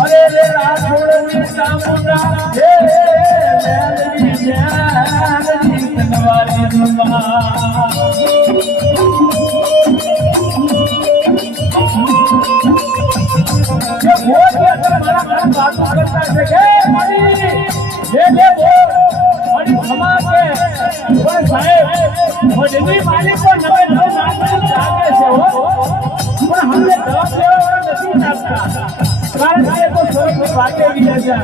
અરે રે રાઠોડની ચામુંડા હે મેલની જ્ઞાનની તનવારી દુમા જે મોર કે મારા વાતો કરતા છે કે મારી જે મારી સમાજ છે પણ સાહેબ મોજની માલિક પર નવે નવે નામ જાગે છે હો પણ હમને જવાબ દેવા નથી ચાલતા કારણ કે તો થોડો વાગે ગયા છે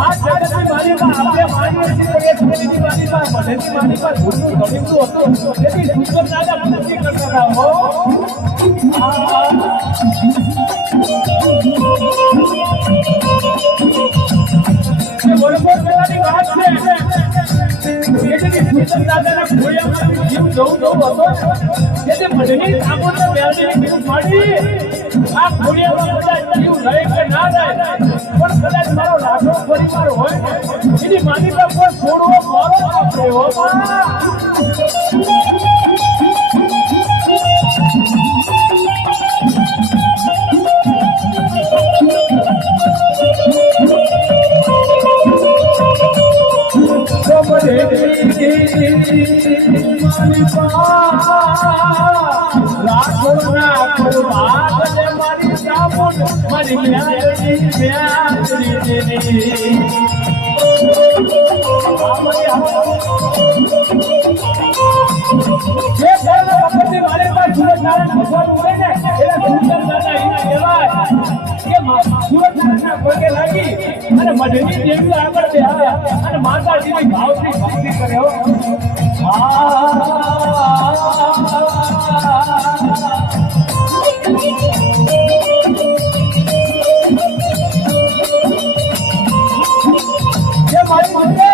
આ જગતની માલિકા આપણે માનીએ છીએ એક જગતની માલિકા મધેની માલિકા ભૂલનું ઘણીતું હતું તેથી સુંદર દાદા નથી કરતા હો બરોબર કહેવાની વાત છે એટલે સુંદર દાદાના ખોયામાં જીવ જવું હતો એટલે મધેની સામોને બેલની જીવ માડી આ ખોયામાં બધા જીવ રહે કે ના રહે પણ કદાચ મારો લાખો પરિવાર હોય એની માન્યતા કોઈ છોડવો મારો આપણે હો મારી સામું મારી મધની દેવી આગળ બેહ્યા અને માતાજીની ભાવથી ભક્તિ કર્યો જે મારી મંદે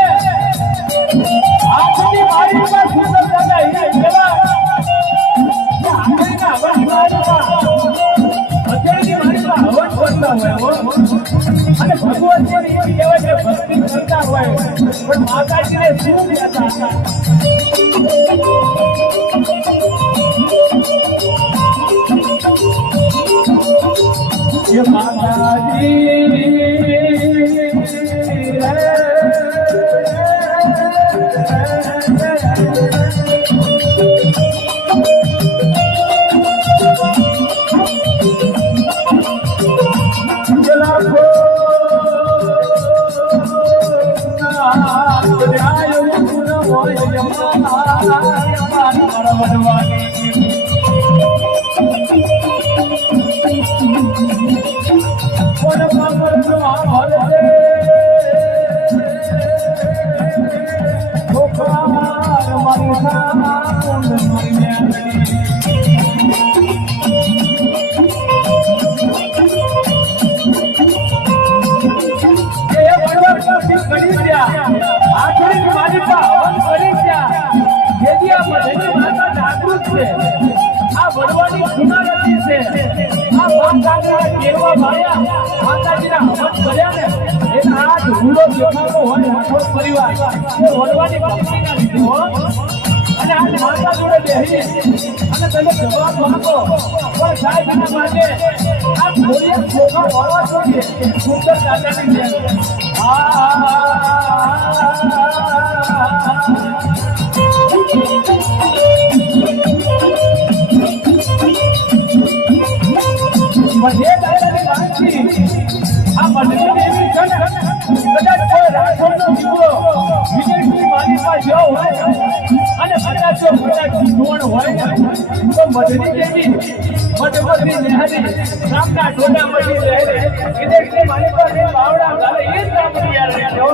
આજની મારીમાં સુંદર દાદા હીરા કેવા આજની મારીમાં હવન કરતા હોય અને ભગવતની કહેવાય કે ભક્તિ કરતા હોય પણ માતાજીને શું કહેતા ये माताजी જવાબ માંગો પણ સાહેબ એના માટે આ ઘોડિયા ચોખા હોવા જોઈએ સુંદર દાદાની જેમ મને દાદાની વાતથી આ મધની દેવી છે ને કદાચ કોઈ રાઠોડનો દીકરો વિજયની માલિકા જો હોય અને કદાચ જો ધોણ હોય તો મધની દેવી મધની નહેરી રામના ઢોલા મળી રહે વિજયની માલિકા ને બાવડા ગાલે એ જ રામની યાર રહેજો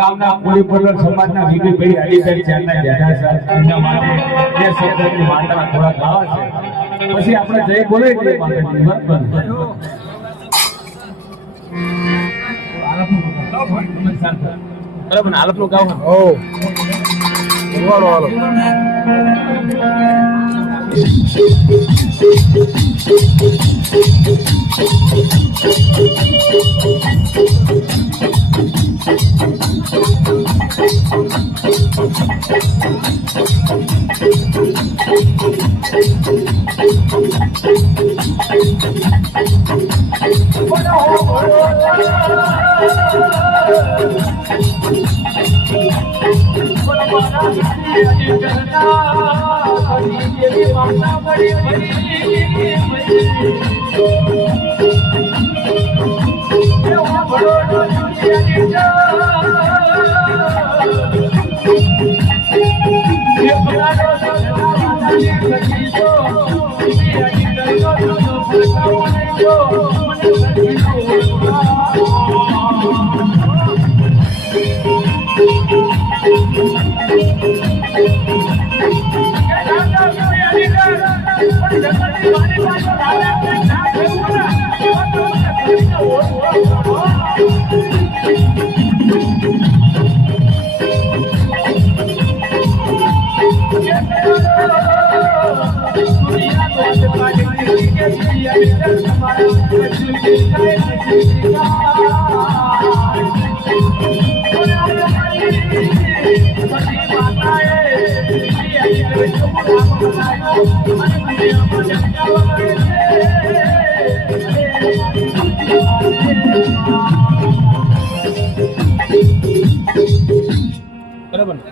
ગામના કોળી પટેલ સમાજના વિવિધ પેઢી અડીસર ચારના જેઠા છે એમના માટે એ શબ્દની માતાના થોડા ગાવા છે પછી આપણે જય બોલે એટલે માતાજી બરાબર બરાબર આલપનું ગાવ ઓ વાળો હાલો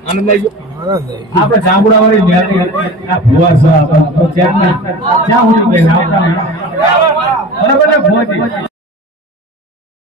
આનંદ આપણે જાંબુડા વાળી ન્યારી આ ભુવા સાહેબ ક્યાં હું બરાબર ને ભુવાજી